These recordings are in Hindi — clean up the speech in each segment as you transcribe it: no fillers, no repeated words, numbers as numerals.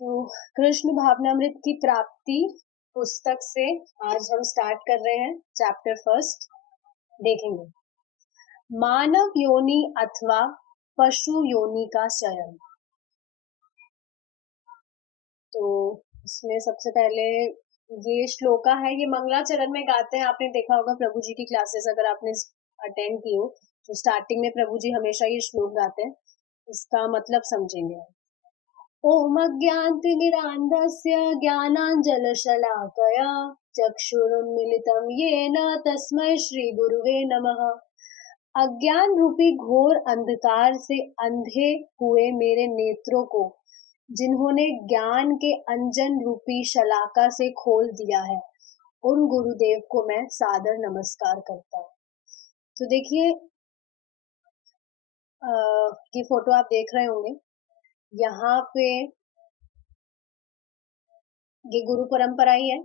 तो कृष्ण भावनामृत की प्राप्ति पुस्तक से आज हम स्टार्ट कर रहे हैं चैप्टर फर्स्ट। देखेंगे मानव योनि अथवा पशु योनि का चयन। तो इसमें सबसे पहले ये श्लोका है, ये मंगलाचरण में गाते हैं। आपने देखा होगा प्रभु जी की क्लासेस अगर आपने अटेंड की हो तो स्टार्टिंग में प्रभु जी हमेशा ये श्लोक गाते हैं। इसका मतलब समझेंगे। ओम अज्ञानतिमिरान्धस्य ज्ञानाञ्जनशलाकया चक्षुरुन्मीलितं येन तस्मै श्रीगुरुवे नमः। अज्ञान रूपी घोर अंधकार से अंधे हुए मेरे नेत्रों को जिन्होंने ज्ञान के अंजन रूपी शलाका से खोल दिया है, उन गुरुदेव को मैं सादर नमस्कार करता हूँ। तो देखिए ये फोटो आप देख रहे होंगे, यहाँ पे ये गुरु परंपरा ही है।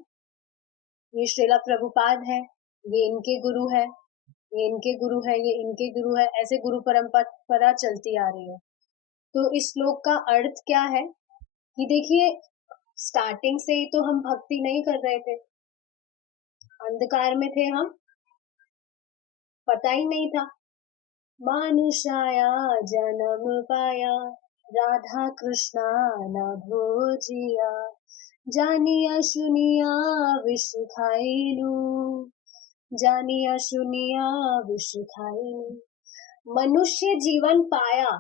ये श्रीला प्रभुपाद है, ये इनके गुरु है, ये इनके गुरु है, ये इनके गुरु है, ऐसे गुरु परंपरा चलती आ रही है। तो इस श्लोक का अर्थ क्या है कि देखिए स्टार्टिंग से ही तो हम भक्ति नहीं कर रहे थे, अंधकार में थे हम, पता ही नहीं था। मानुषाया जन्म पाया राधा कृष्णा न भोजिया जानिया सुनिया विष खाइलू जानिया सुनिया विष खाइलू। मनुष्य जीवन पाया,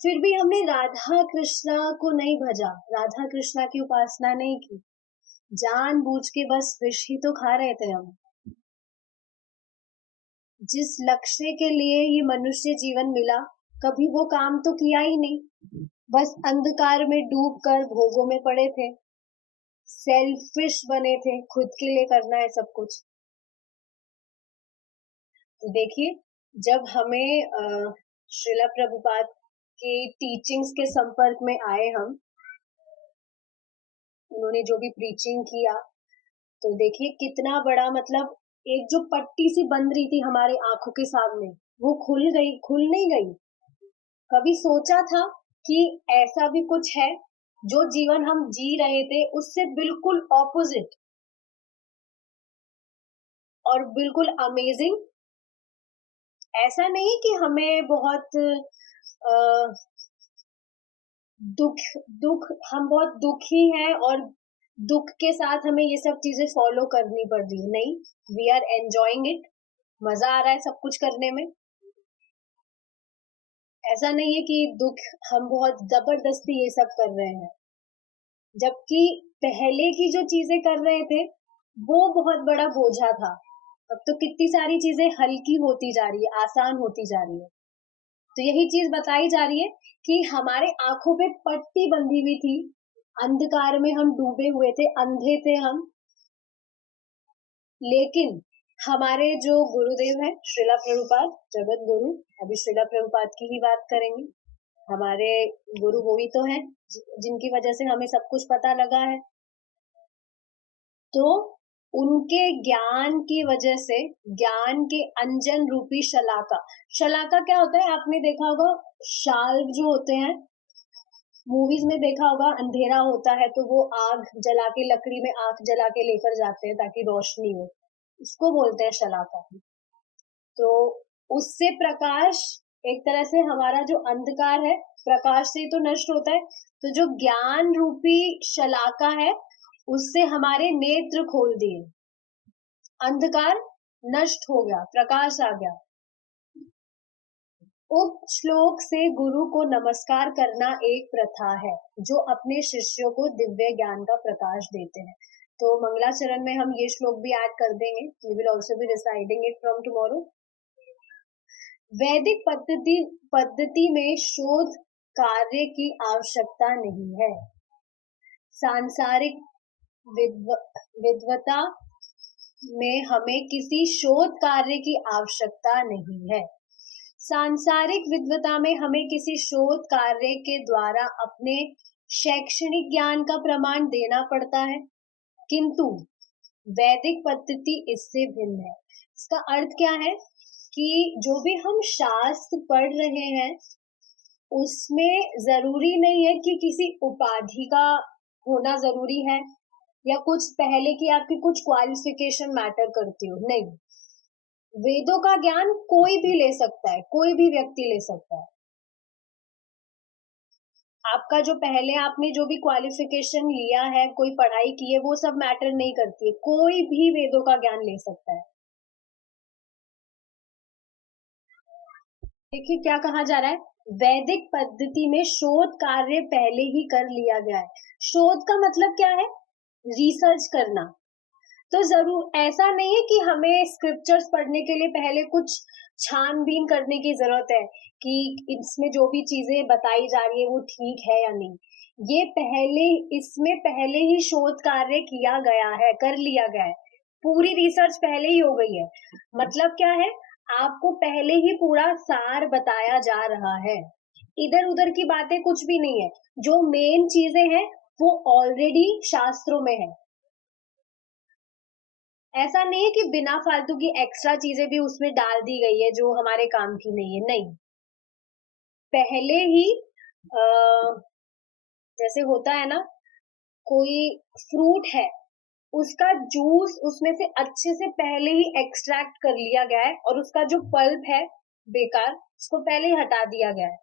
फिर भी हमने राधा कृष्णा को नहीं भजा, राधा कृष्णा की उपासना नहीं की, जानबूझ के बस विष ही तो खा रहे थे हम। जिस लक्ष्य के लिए ये मनुष्य जीवन मिला, कभी वो काम तो किया ही नहीं, बस अंधकार में डूबकर भोगों में पड़े थे, सेल्फिश बने थे, खुद के लिए करना है सब कुछ। तो देखिए जब हमें श्रीला प्रभुपाद के टीचिंग्स के संपर्क में आए हम, उन्होंने जो भी प्रीचिंग किया, तो देखिए कितना बड़ा, मतलब एक जो पट्टी सी बंद रही थी हमारी आंखों के सामने, वो खुल गई, खुल नहीं गई। कभी सोचा था कि ऐसा भी कुछ है? जो जीवन हम जी रहे थे उससे बिल्कुल ऑपोजिट और बिल्कुल अमेजिंग। ऐसा नहीं कि हमें बहुत दुख हम बहुत दुखी हैं और दुख के साथ हमें ये सब चीजें फॉलो करनी पड़ रही है, नहीं, वी आर एंजॉइंग इट, मजा आ रहा है सब कुछ करने में। ऐसा नहीं है कि दुख, हम बहुत जबरदस्ती ये सब कर रहे हैं, जबकि पहले की जो चीजें कर रहे थे वो बहुत बड़ा बोझा था। अब तो कितनी सारी चीजें हल्की होती जा रही है, आसान होती जा रही है। तो यही चीज बताई जा रही है कि हमारे आंखों पे पट्टी बंधी हुई थी, अंधकार में हम डूबे हुए थे, अंधे थे हम, लेकिन हमारे जो गुरुदेव हैं श्रीला प्रभुपाद जगत गुरु, अभी श्रीला प्रभुपाद की ही बात करेंगे। हमारे गुरु वो ही तो हैं जिनकी वजह से हमें सब कुछ पता लगा है। तो उनके ज्ञान की वजह से, ज्ञान के अंजन रूपी शलाका, शलाका क्या होता है आपने देखा होगा, शाल जो होते हैं, मूवीज में देखा होगा, अंधेरा होता है तो वो आग जला के, लकड़ी में आग जला के लेकर जाते हैं ताकि रोशनी हो, उसको बोलते हैं शलाका। तो उससे प्रकाश, एक तरह से हमारा जो अंधकार है प्रकाश से ही तो नष्ट होता है, तो जो ज्ञान रूपी शलाका है उससे हमारे नेत्र खोल दिए, अंधकार नष्ट हो गया, प्रकाश आ गया। उक्त श्लोक से गुरु को नमस्कार करना एक प्रथा है जो अपने शिष्यों को दिव्य ज्ञान का प्रकाश देते हैं। तो मंगलाचरण में हम ये श्लोक भी ऐड कर देंगे, we will also be reciting it from tomorrow. वैदिक पद्धति में शोध कार्य की आवश्यकता नहीं है। सांसारिक विद्वता में हमें किसी शोध कार्य की आवश्यकता नहीं है। सांसारिक विद्वता में हमें किसी शोध कार्य के द्वारा अपने शैक्षणिक ज्ञान का प्रमाण देना पड़ता है, किंतु वैदिक पद्धति इससे भिन्न है। इसका अर्थ क्या है कि जो भी हम शास्त्र पढ़ रहे हैं उसमें जरूरी नहीं है कि किसी उपाधि का होना जरूरी है या कुछ पहले की आपकी कुछ क्वालिफिकेशन मैटर करती हो, नहीं। वेदों का ज्ञान कोई भी ले सकता है, कोई भी व्यक्ति ले सकता है। आपका जो पहले आपने जो भी क्वालिफिकेशन लिया है, कोई पढ़ाई की है, वो सब मैटर नहीं करती है, कोई भी वेदों का ज्ञान ले सकता है। देखिए क्या कहा जा रहा है, वैदिक पद्धति में शोध कार्य पहले ही कर लिया गया है। शोध का मतलब क्या है, रिसर्च करना। तो जरूर ऐसा नहीं है कि हमें स्क्रिप्चर्स पढ़ने के लिए पहले कुछ छानबीन करने की जरूरत है कि इसमें जो भी चीजें बताई जा रही है वो ठीक है या नहीं। ये पहले, इसमें पहले ही शोध कार्य किया गया है, कर लिया गया है, पूरी रिसर्च पहले ही हो गई है। मतलब क्या है, आपको पहले ही पूरा सार बताया जा रहा है, इधर उधर की बातें कुछ भी नहीं है। जो मेन चीजें हैं वो ऑलरेडी शास्त्रों में है। ऐसा नहीं है कि बिना फालतू की एक्स्ट्रा चीजें भी उसमें डाल दी गई है जो हमारे काम की नहीं है, नहीं। पहले ही जैसे होता है ना, कोई फ्रूट है, उसका जूस उसमें से अच्छे से पहले ही एक्सट्रैक्ट कर लिया गया है और उसका जो पल्प है बेकार, उसको पहले ही हटा दिया गया है।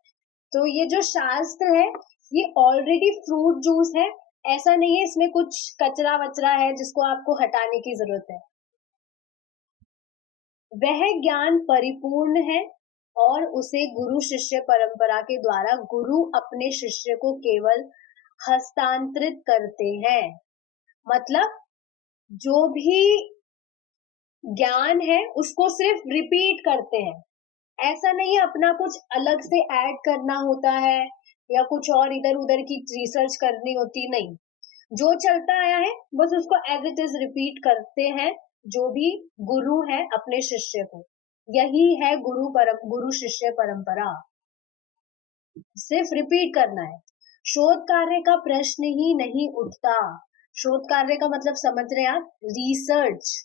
तो ये जो शास्त्र है ये ऑलरेडी फ्रूट जूस है, ऐसा नहीं है इसमें कुछ कचरा वचरा है जिसको आपको हटाने की जरूरत है। वह ज्ञान परिपूर्ण है और उसे गुरु शिष्य परंपरा के द्वारा गुरु अपने शिष्य को केवल हस्तांतरित करते हैं। मतलब जो भी ज्ञान है उसको सिर्फ रिपीट करते हैं। ऐसा नहीं है अपना कुछ अलग से ऐड करना होता है या कुछ और इधर उधर की रिसर्च करनी होती, नहीं। जो चलता आया है बस उसको एज इट इज रिपीट करते हैं, जो भी गुरु है अपने शिष्य को। यही है गुरु शिष्य परंपरा, सिर्फ रिपीट करना है। शोध कार्य का प्रश्न ही नहीं उठता। शोध कार्य का मतलब समझ रहे हैं आप, रिसर्च।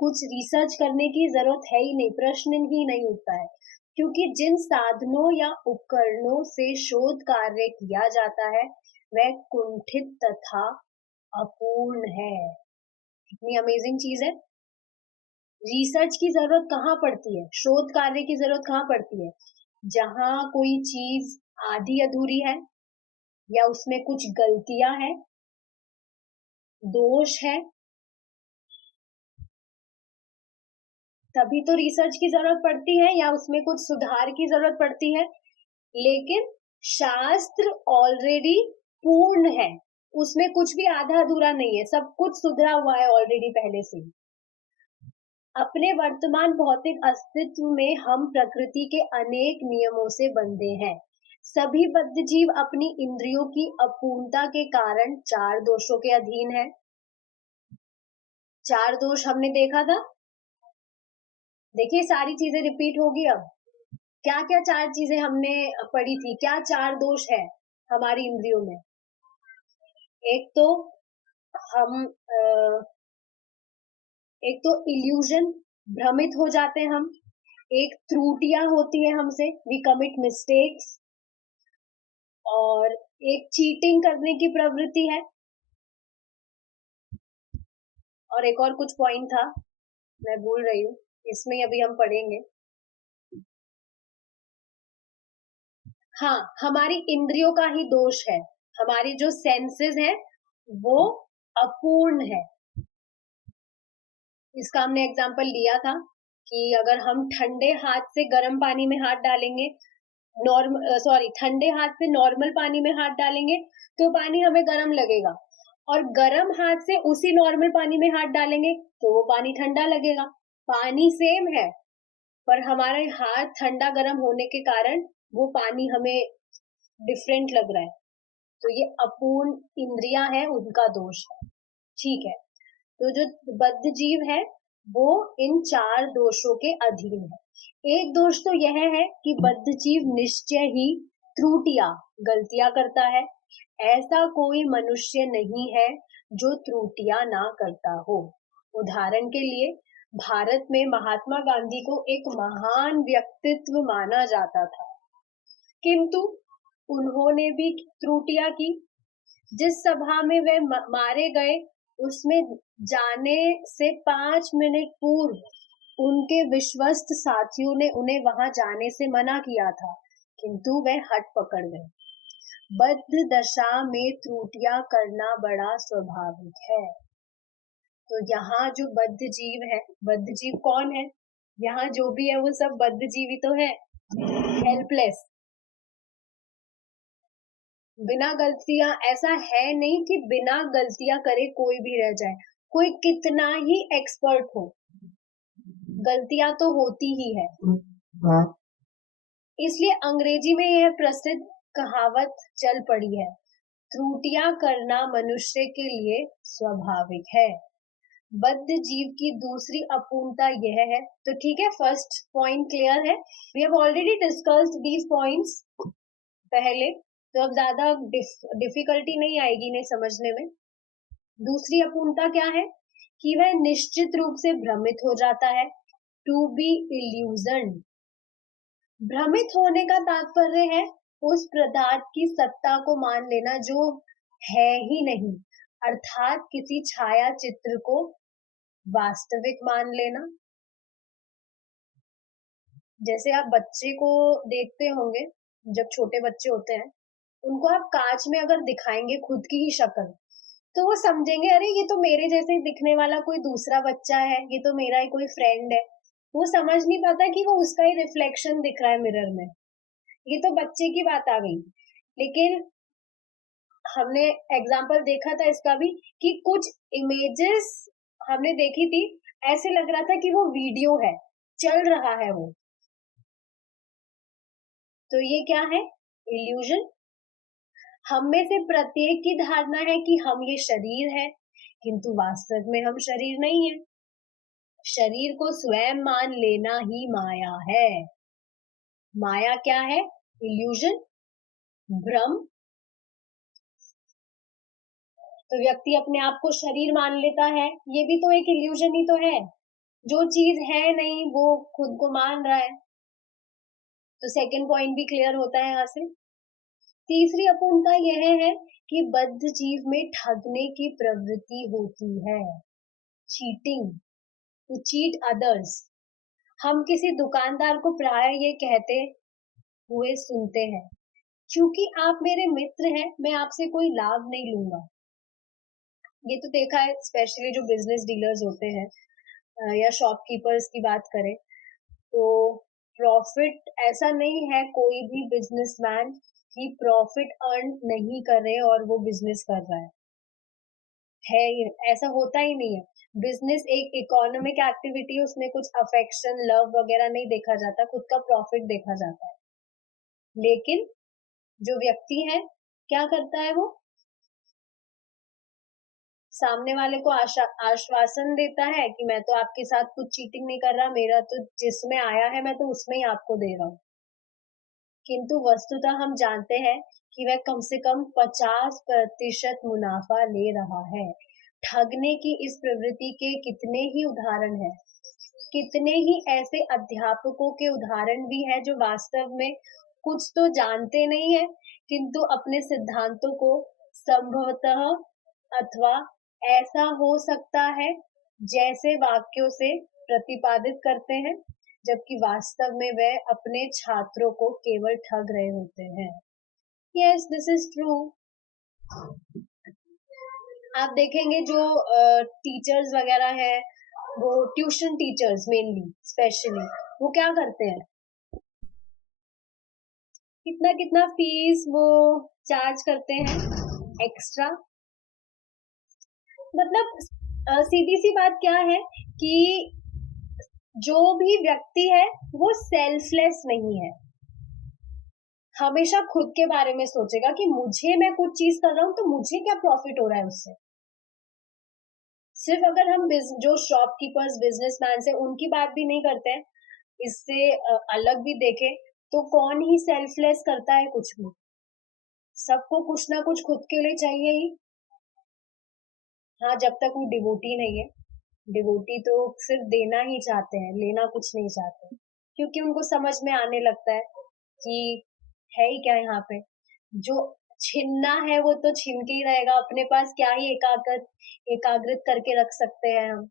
कुछ रिसर्च करने की जरूरत है ही नहीं, प्रश्न ही नहीं उठता है, क्योंकि जिन साधनों या उपकरणों से शोध कार्य किया जाता है वह कुंठित तथा अपूर्ण है। कितनी अमेजिंग चीज है। रिसर्च की जरूरत कहाँ पड़ती है, शोध कार्य की जरूरत कहाँ पड़ती है, जहां कोई चीज आधी अधूरी है या उसमें कुछ गलतियां हैं, दोष है, तभी तो रिसर्च की जरूरत पड़ती है या उसमें कुछ सुधार की जरूरत पड़ती है। लेकिन शास्त्र ऑलरेडी पूर्ण है, उसमें कुछ भी आधा अधूरा नहीं है, सब कुछ सुधरा हुआ है ऑलरेडी पहले से। अपने वर्तमान भौतिक अस्तित्व में हम प्रकृति के अनेक नियमों से बंधे हैं। सभी बद्ध जीव अपनी इंद्रियों की अपूर्णता के कारण चार दोषों के अधीन है। चार दोष हमने देखा था, देखिए सारी चीजें रिपीट होगी अब। क्या क्या चार चीजें हमने पढ़ी थी, क्या चार दोष है हमारी इंद्रियों में। एक तो हम एक तो इल्यूजन, भ्रमित हो जाते हैं हम। एक त्रुटियां होती है हमसे, वी कमिट मिस्टेक्स। और एक चीटिंग करने की प्रवृत्ति है। और एक और कुछ पॉइंट था, मैं भूल रही हूँ, इसमें अभी हम पढ़ेंगे। हाँ, हमारी इंद्रियों का ही दोष है, हमारी जो सेंसेस है वो अपूर्ण है। इसका हमने एग्जाम्पल लिया था कि अगर हम ठंडे हाथ से गर्म पानी में हाथ डालेंगे, ठंडे हाथ से नॉर्मल पानी में हाथ डालेंगे तो पानी हमें गर्म लगेगा, और गर्म हाथ से उसी नॉर्मल पानी में हाथ डालेंगे तो वो पानी ठंडा लगेगा। पानी सेम है पर हमारे हाथ ठंडा गर्म होने के कारण वो पानी हमें डिफरेंट लग रहा है। तो ये अपूर्ण इंद्रियां हैं, उनका दोष है। ठीक है, तो जो बद्ध जीव है वो इन चार दोषों के अधीन है। एक दोष तो यह है कि बद्ध जीव निश्चय ही त्रुटियां, गलतियां करता है। ऐसा कोई मनुष्य नहीं है जो त्रुटियां ना करता हो। उदाहरण के लिए भारत में महात्मा गांधी को एक महान व्यक्तित्व माना जाता था, किंतु उन्होंने भी त्रुटियां की। जिस सभा में वे मारे गए उसमें जाने से 5 मिनट पूर्व उनके विश्वस्त साथियों ने उन्हें वहां जाने से मना किया था, किंतु वे हट पकड़ गए। बद्ध दशा में त्रुटियां करना बड़ा स्वाभाविक है। तो यहाँ जो बद्ध जीव है, बद्ध जीव कौन है? यहाँ जो भी है वो सब बद्ध जीव ही तो है, हेल्पलेस, बिना गलतियां। ऐसा है नहीं कि बिना गलतियां करे कोई भी रह जाए, कोई कितना ही एक्सपर्ट हो, गलतियां तो होती ही है। इसलिए अंग्रेजी में यह प्रसिद्ध कहावत चल पड़ी है, त्रुटियां करना मनुष्य के लिए स्वाभाविक है। बद्ध जीव की दूसरी अपूर्णता यह है। तो ठीक है, फर्स्ट पॉइंट क्लियर है, we have already discussed these points पहले, तो अब ज्यादा डिफिकल्टी नहीं आएगी इन्हें समझने में। दूसरी अपूर्णता क्या है कि वह निश्चित रूप से भ्रमित हो जाता है, टू बी इल्यूजन। भ्रमित होने का तात्पर्य है उस पदार्थ की सत्ता को मान लेना जो है ही नहीं, अर्थात किसी छाया चित्र को वास्तविक मान लेना। जैसे आप बच्चे को देखते होंगे, जब छोटे बच्चे होते हैं उनको आप कांच में अगर दिखाएंगे खुद की ही शक्ल, तो वो समझेंगे अरे ये तो मेरे जैसे दिखने वाला कोई दूसरा बच्चा है, ये तो मेरा ही कोई फ्रेंड है। वो समझ नहीं पाता कि वो उसका ही रिफ्लेक्शन दिख रहा है मिरर में। ये तो बच्चे की बात आ गई। लेकिन हमने एग्जाम्पल देखा था इसका भी कि कुछ इमेजेस हमने देखी थी, ऐसे लग रहा था कि वो वीडियो है, चल रहा है वो। तो ये क्या है? इल्यूजन। हम में से प्रत्येक की धारणा है कि हम ये शरीर है, किंतु वास्तव में हम शरीर नहीं है। शरीर को स्वयं मान लेना ही माया है। माया क्या है? इल्यूजन, भ्रम। तो व्यक्ति अपने आप को शरीर मान लेता है, ये भी तो एक इल्यूजन ही तो है। जो चीज है नहीं वो खुद को मान रहा है। तो सेकंड पॉइंट भी क्लियर होता है यहाँ से। तीसरी अपूर्णता यह है कि बद्ध जीव में ठगने की प्रवृत्ति होती है, चीटिंग, टू चीट अदर्स। हम किसी दुकानदार को प्राय ये कहते हुए सुनते हैं, क्योंकि आप मेरे मित्र हैं मैं आपसे कोई लाभ नहीं लूंगा। ये तो देखा है, स्पेशली जो बिजनेस डीलर्स होते हैं या शॉपकीपर्स की बात करें, तो प्रॉफिट ऐसा नहीं है कोई भी बिजनेसमैन कि प्रॉफिट अर्न नहीं कर रहे और वो बिजनेस कर रहा है ये ऐसा होता ही नहीं है। बिजनेस एक इकोनॉमिक एक्टिविटी है, उसमें कुछ अफेक्शन लव वगैरह नहीं देखा जाता, खुद का प्रॉफिट देखा जाता है। लेकिन जो व्यक्ति है क्या करता है, वो सामने वाले को आश्वासन देता है कि मैं तो आपके साथ कुछ चीटिंग नहीं कर रहा, मेरा तो जिसमें आया है मैं तो उसमें ही आपको दे रहा हूँ। किंतु वस्तुतः हम जानते हैं कि वह कम से कम 50% मुनाफा ले रहा है। ठगने की इस प्रवृत्ति के कितने ही उदाहरण हैं। कितने ही ऐसे अध्यापकों के उदाहरण भी हैं जो वास्तव में कुछ तो जानते नहीं है, किंतु अपने सिद्धांतों को संभवतः अथवा ऐसा हो सकता है जैसे वाक्यों से प्रतिपादित करते हैं, जबकि वास्तव में वे अपने छात्रों को केवल ठग रहे होते हैं। Yes, this is true. आप देखेंगे जो टीचर्स वगैरह हैं, वो ट्यूशन टीचर्स मेनली स्पेशली, वो क्या करते हैं, कितना कितना फीस वो चार्ज करते हैं एक्स्ट्रा। मतलब सीधी सी बात क्या है कि जो भी व्यक्ति है वो सेल्फलेस नहीं है, हमेशा खुद के बारे में सोचेगा कि मुझे, मैं कुछ चीज कर रहा हूं तो मुझे क्या प्रॉफिट हो रहा है उससे। सिर्फ अगर हम जो शॉपकीपर्स बिजनेसमैन से उनकी बात भी नहीं करते हैं, इससे अलग भी देखें तो कौन ही सेल्फलेस करता है कुछ भी। सबको कुछ ना कुछ खुद के लिए चाहिए ही। हाँ, जब तक वो डिवोटी नहीं है। डिवोटी तो सिर्फ देना ही चाहते हैं, लेना कुछ नहीं चाहते, क्योंकि उनको समझ में आने लगता है कि है ही क्या यहाँ पे? जो छीनना है वो तो छीन के ही रहेगा, अपने पास क्या ही एकाग्रित करके रख सकते हैं हम।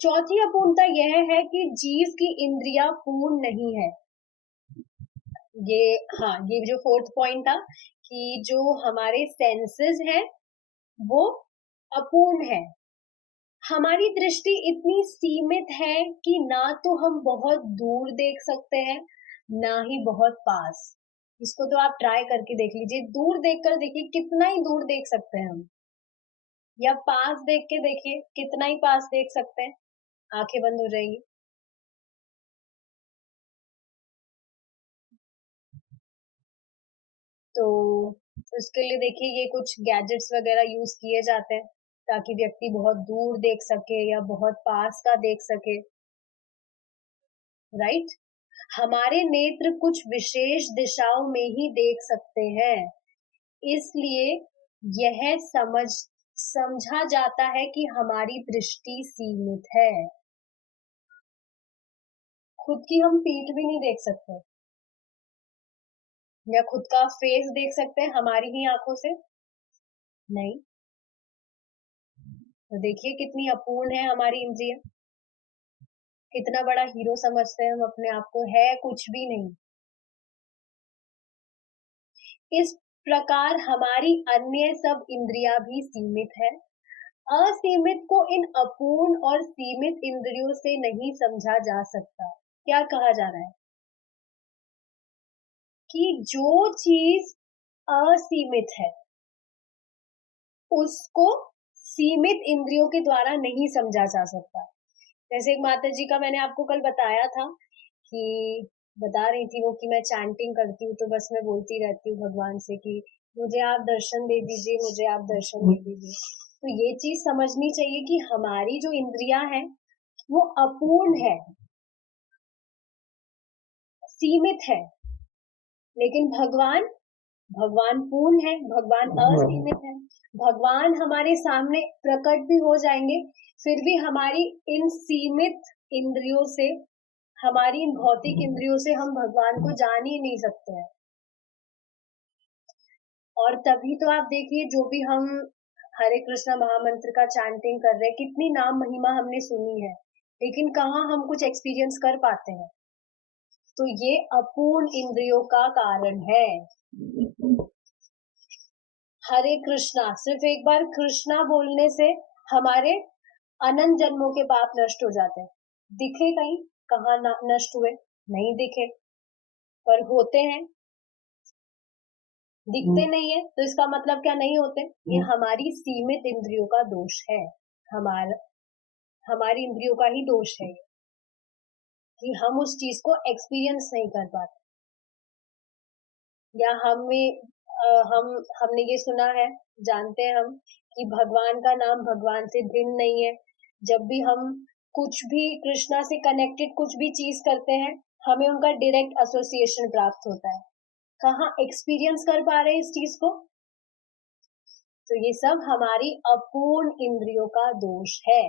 चौथी अपूर्णता यह है कि जीव की इंद्रियां पूर्ण नहीं है। ये हाँ, ये जो फोर्थ पॉइंट था कि जो हमारे सेंसेस हैं वो अपूर्ण है। हमारी दृष्टि इतनी सीमित है कि ना तो हम बहुत दूर देख सकते हैं, ना ही बहुत पास। इसको तो आप ट्राई करके देख लीजिए, दूर देखकर देखिए कितना ही दूर देख सकते हैं हम, या पास देख के देखिए कितना ही पास देख सकते हैं। आंखें बंद हो जाएंगी। तो उसके लिए देखिए ये कुछ गैजेट्स वगैरह यूज किए जाते हैं ताकि व्यक्ति बहुत दूर देख सके या बहुत पास का देख सके, राइट। हमारे नेत्र कुछ विशेष दिशाओं में ही देख सकते हैं, इसलिए यह समझा जाता है कि हमारी दृष्टि सीमित है। खुद की हम पीठ भी नहीं देख सकते, या खुद का फेस देख सकते हैं हमारी ही आंखों से? नहीं। तो देखिए कितनी अपूर्ण है हमारी इंद्रियां, कितना बड़ा हीरो समझते हैं हम अपने आप को, है कुछ भी नहीं। इस प्रकार हमारी अन्य सब इंद्रियां भी सीमित है। असीमित को इन अपूर्ण और सीमित इंद्रियों से नहीं समझा जा सकता। क्या कहा जा रहा है कि जो चीज असीमित है उसको सीमित इंद्रियों के द्वारा नहीं समझा जा सकता। जैसे एक माता जी का मैंने आपको कल बताया था कि बता रही थी वो कि मैं चैंटिंग करती हूँ, तो बस मैं बोलती रहती हूँ भगवान से कि मुझे आप दर्शन दे दीजिए, मुझे आप दर्शन दे दीजिए। तो ये चीज समझनी चाहिए कि हमारी जो इंद्रियां हैं वो अपूर्ण है, सीमित है, लेकिन भगवान भगवान पूर्ण है, भगवान असीमित है। भगवान हमारे सामने प्रकट भी हो जाएंगे, फिर भी हमारी इन सीमित इंद्रियों से, हमारी इन भौतिक इंद्रियों से हम भगवान को जान ही नहीं सकते हैं। और तभी तो आप देखिए जो भी हम हरे कृष्णा महामंत्र का चैंटिंग कर रहे हैं, कितनी नाम महिमा हमने सुनी है, लेकिन कहाँ हम कुछ एक्सपीरियंस कर पाते हैं। तो ये अपूर्ण इंद्रियों का कारण है। हरे कृष्णा, सिर्फ एक बार कृष्णा बोलने से हमारे अनंत जन्मों के पाप नष्ट हो जाते हैं। दिखे कहीं, कहाँ नष्ट हुए? नहीं दिखे, पर होते हैं। दिखते नहीं है तो इसका मतलब क्या नहीं होते? ये हमारी सीमित इंद्रियों का दोष है। हमारा हमारी इंद्रियों का ही दोष है कि हम उस चीज को एक्सपीरियंस नहीं कर पाते। या हमने ये सुना है, जानते हैं हम कि भगवान का नाम भगवान से भिन्न नहीं है। जब भी हम कुछ भी कृष्णा से कनेक्टेड कुछ भी चीज करते हैं, हमें उनका डायरेक्ट एसोसिएशन प्राप्त होता है। कहाँ एक्सपीरियंस कर पा रहे हैं इस चीज को? तो ये सब हमारी अपूर्ण इंद्रियों का दोष है।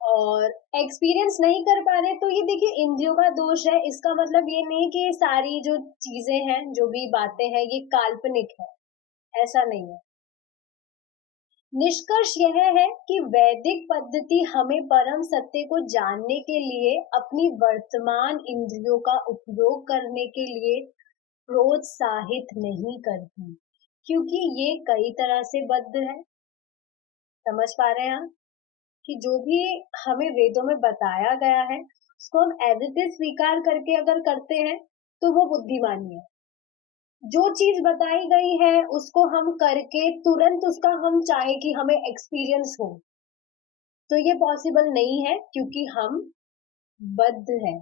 और एक्सपीरियंस नहीं कर पा रहे, तो ये देखिए इंद्रियों का दोष है। इसका मतलब ये नहीं कि ये सारी जो चीजें हैं, जो भी बातें हैं, ये काल्पनिक है, ऐसा नहीं है। निष्कर्ष यह है कि वैदिक पद्धति हमें परम सत्य को जानने के लिए अपनी वर्तमान इंद्रियों का उपयोग करने के लिए प्रोत्साहित नहीं करती, क्योंकि ये कई तरह से बद्ध है। समझ पा रहे हैं हम कि जो भी हमें वेदों में बताया गया है उसको हम एज इट इज स्वीकार करके अगर करते हैं तो वो बुद्धिमानी है। जो चीज बताई गई है उसको हम करके तुरंत उसका हम चाहे कि हमें एक्सपीरियंस हो, तो ये पॉसिबल नहीं है क्योंकि हम बद्ध हैं।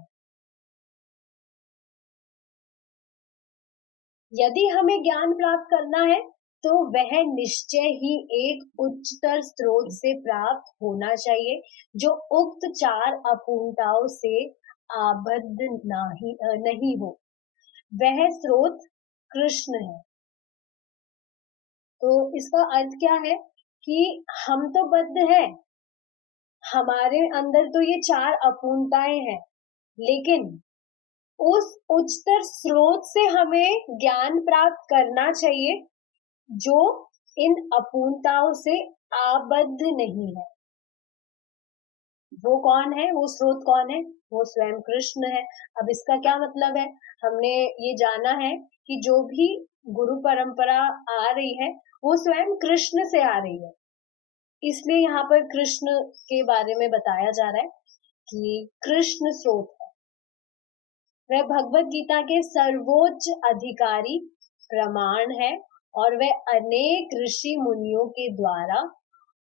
यदि हमें ज्ञान प्राप्त करना है तो वह निश्चय ही एक उच्चतर स्रोत से प्राप्त होना चाहिए जो उक्त चार अपूर्णताओं से आबद्ध नहीं हो। वह स्रोत कृष्ण है। तो इसका अर्थ क्या है कि हम तो बद्ध हैं, हमारे अंदर तो ये चार अपूर्णताएं हैं, लेकिन उस उच्चतर स्रोत से हमें ज्ञान प्राप्त करना चाहिए जो इन अपूर्णताओं से आबद्ध नहीं है। वो कौन है? वो स्रोत कौन है? वो स्वयं कृष्ण है। अब इसका क्या मतलब है? हमने ये जाना है कि जो भी गुरु परंपरा आ रही है वो स्वयं कृष्ण से आ रही है, इसलिए यहाँ पर कृष्ण के बारे में बताया जा रहा है कि कृष्ण स्रोत है। वह भगवत गीता के सर्वोच्च अधिकारी प्रमाण है और वह अनेक ऋषि मुनियों के द्वारा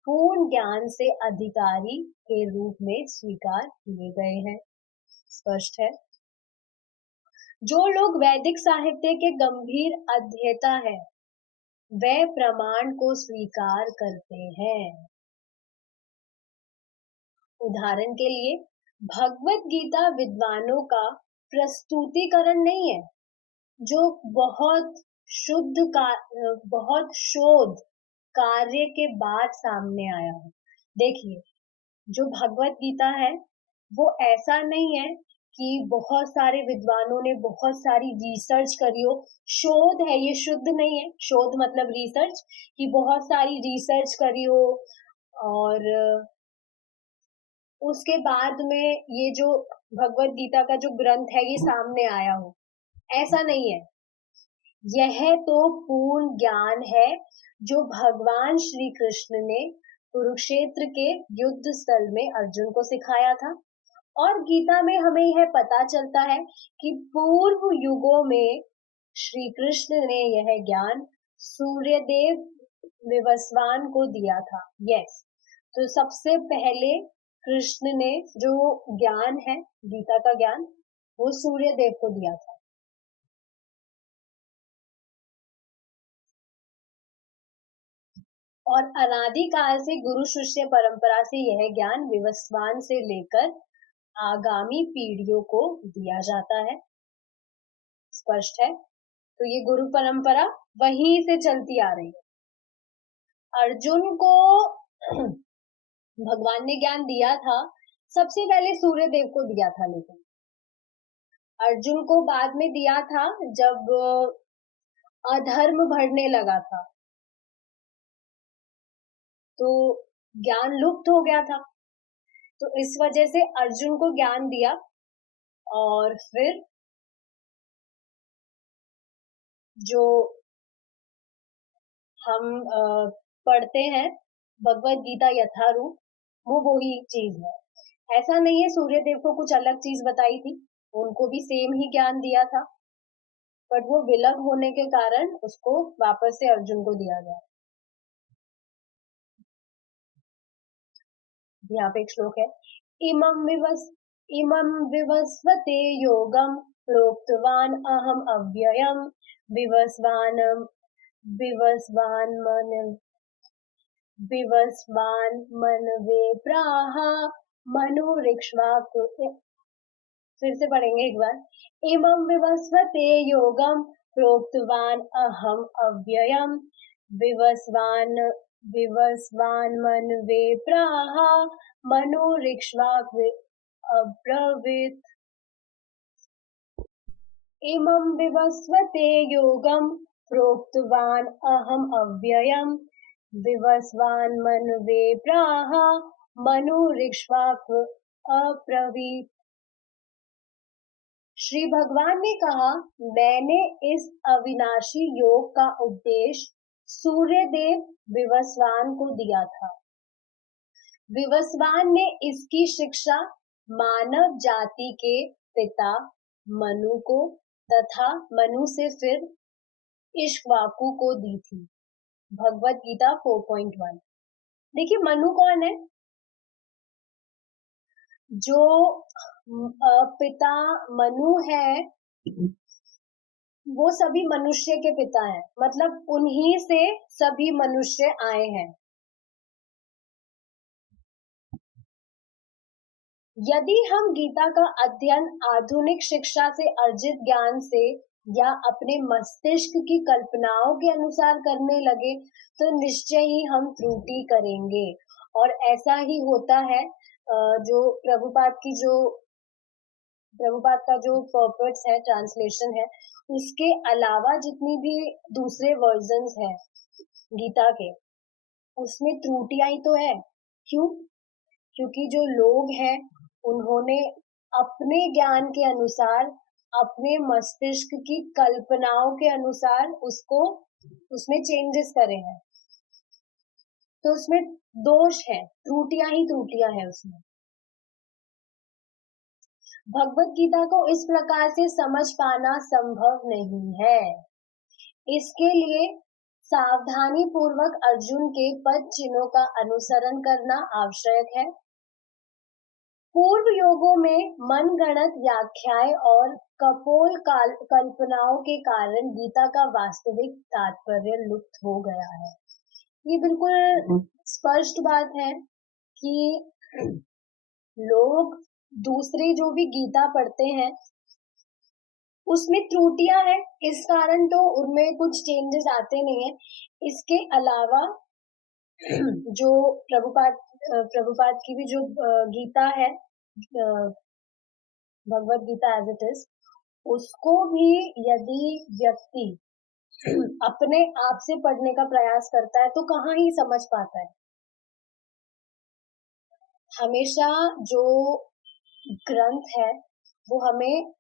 पूर्ण ज्ञान से अधिकारी के रूप में स्वीकार किए गए हैं। स्पष्ट है। जो लोग वैदिक साहित्य के गंभीर अध्येता है वे प्रमाण को स्वीकार करते हैं। उदाहरण के लिए भगवत गीता विद्वानों का प्रस्तुतिकरण नहीं है जो बहुत शोध कार्य के बाद सामने आया हो। देखिए, जो भगवत गीता है वो ऐसा नहीं है कि बहुत सारे विद्वानों ने बहुत सारी रिसर्च करी हो। शोध है, ये शुद्ध नहीं है। शोध मतलब रिसर्च, कि बहुत सारी रिसर्च करी हो और उसके बाद में ये जो भगवत गीता का जो ग्रंथ है ये सामने आया हो, ऐसा नहीं है। यह तो पूर्ण ज्ञान है जो भगवान श्री कृष्ण ने कुरुक्षेत्र के युद्ध स्थल में अर्जुन को सिखाया था। और गीता में हमें यह पता चलता है कि पूर्व युगों में श्री कृष्ण ने यह ज्ञान सूर्यदेव विवस्वान को दिया था। यस, तो सबसे पहले कृष्ण ने जो ज्ञान है, गीता का ज्ञान, वो सूर्यदेव को दिया था। और अनादिकाल से गुरु शिष्य परंपरा से यह ज्ञान विवस्वान से लेकर आगामी पीढ़ियों को दिया जाता है। स्पष्ट है। तो ये गुरु परंपरा वहीं से चलती आ रही है। अर्जुन को भगवान ने ज्ञान दिया था, सबसे पहले सूर्य देव को दिया था, लेकिन अर्जुन को बाद में दिया था जब अधर्म बढ़ने लगा था तो ज्ञान लुप्त हो गया था। तो इस वजह से अर्जुन को ज्ञान दिया और फिर जो हम पढ़ते हैं भगवत गीता यथारूप, वो वही चीज है। ऐसा नहीं है सूर्य देव को कुछ अलग चीज बताई थी, उनको भी सेम ही ज्ञान दिया था, बट वो विलग होने के कारण उसको वापस से अर्जुन को दिया गया। यहाँ पे एक श्लोक है, इमं विवस्वते योगम प्रोक्तवान अहम अव्ययम विवस्वानम विवस्वान मनवे प्राह मनुरिक्ष्वाकु। फिर से पढ़ेंगे एक बार। इमं विवस्वते योगम प्रोक्तवान अहम अव्ययम विवस्वान विवस्वान मनवे प्राह मनुरिक्ष्वाकु अब्रवीत्। इमं विवस्वते योगम प्रोक्तवान अहम अव्ययम विवस्वान मनवे प्राह मनुरिक्ष्वाकु अब्रवीत्। श्री भगवान ने कहा, मैंने इस अविनाशी योग का उपदेश सूर्यदेव विवस्वान को दिया था। विवस्वान ने इसकी शिक्षा मानव जाति के पिता मनु को तथा मनु से फिर इक्ष्वाकु को दी थी। भगवत गीता 4.1। देखिए, मनु कौन है? जो पिता मनु है वो सभी मनुष्य के पिता हैं, मतलब उन्हीं से सभी मनुष्य आए हैं। यदि हम गीता का अध्ययन आधुनिक शिक्षा से अर्जित ज्ञान से या अपने मस्तिष्क की कल्पनाओं के अनुसार करने लगे तो निश्चय ही हम त्रुटि करेंगे। और ऐसा ही होता है। जो प्रभुपाद की जो प्रभुपाद का जो पर्पस है, ट्रांसलेशन है, उसके अलावा जितनी भी दूसरे वर्जन्स है गीता के, उसमें त्रुटियां ही तो है। क्यों? क्योंकि जो लोग हैं उन्होंने अपने ज्ञान के अनुसार, अपने मस्तिष्क की कल्पनाओं के अनुसार उसको उसमें चेंजेस करे हैं, तो उसमें दोष है, त्रुटियां ही त्रुटियां हैं उसमें। भगवत गीता को इस प्रकार से समझ पाना संभव नहीं है। इसके लिए सावधानी पूर्वक अर्जुन के पद चिन्हों का अनुसरण करना आवश्यक है। पूर्व योगों में मनगढ़ंत व्याख्याएं और कपोल कल्पनाओं के कारण गीता का वास्तविक तात्पर्य लुप्त हो गया है। ये बिल्कुल स्पष्ट बात है कि लोग दूसरे जो भी गीता पढ़ते हैं उसमें त्रुटियां हैं, इस कारण तो उनमें कुछ चेंजेस आते नहीं है। इसके अलावा जो प्रभुपाद की भी जो गीता है, Bhagavad Gita as it is, उसको भी यदि व्यक्ति अपने आप से पढ़ने का प्रयास करता है तो कहाँ ही समझ पाता है। हमेशा जो ग्रंथ है वो हमें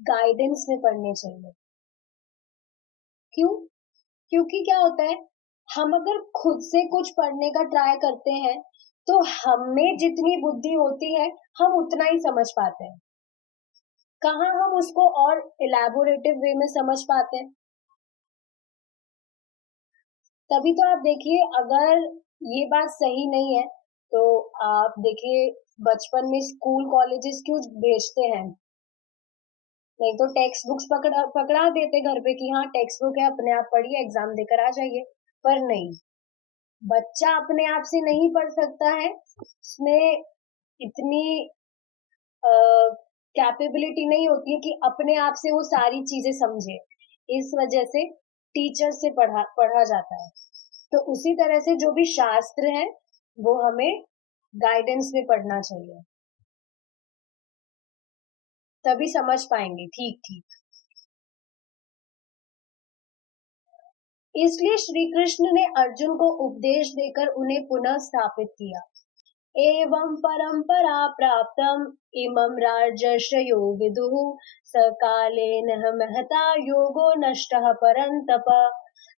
गाइडेंस में पढ़ने चाहिए। क्यों? क्योंकि क्या होता है, हम अगर खुद से कुछ पढ़ने का ट्राई करते हैं तो हमें जितनी बुद्धि होती है हम उतना ही समझ पाते हैं, कहाँ हम उसको और इलैबोरेटिव वे में समझ पाते हैं। तभी तो आप देखिए, अगर ये बात सही नहीं है तो आप देखिए बचपन में स्कूल कॉलेजेस क्यों भेजते हैं, नहीं तो टेक्स्ट बुक्स पकड़ा देते घर पे कि हाँ टेक्स्ट बुक है, अपने आप पढ़िए, एग्जाम देकर आ जाइए। पर नहीं, बच्चा अपने आप से नहीं पढ़ सकता है, उसमें इतनी कैपेबिलिटी नहीं होती है कि अपने आप से वो सारी चीजें समझे। इस वजह से टीचर से पढ़ा जाता है। तो उसी तरह से जो भी शास्त्र है वो हमें गाइडेंस में पढ़ना चाहिए, तभी समझ पाएंगे ठीक ठीक। इसलिए श्री कृष्ण ने अर्जुन को उपदेश देकर उन्हें पुनः स्थापित किया। एवं परंपरा प्राप्तम इमं राजर्षयो विदुः सकालेन महता योगो नष्टः परन्तप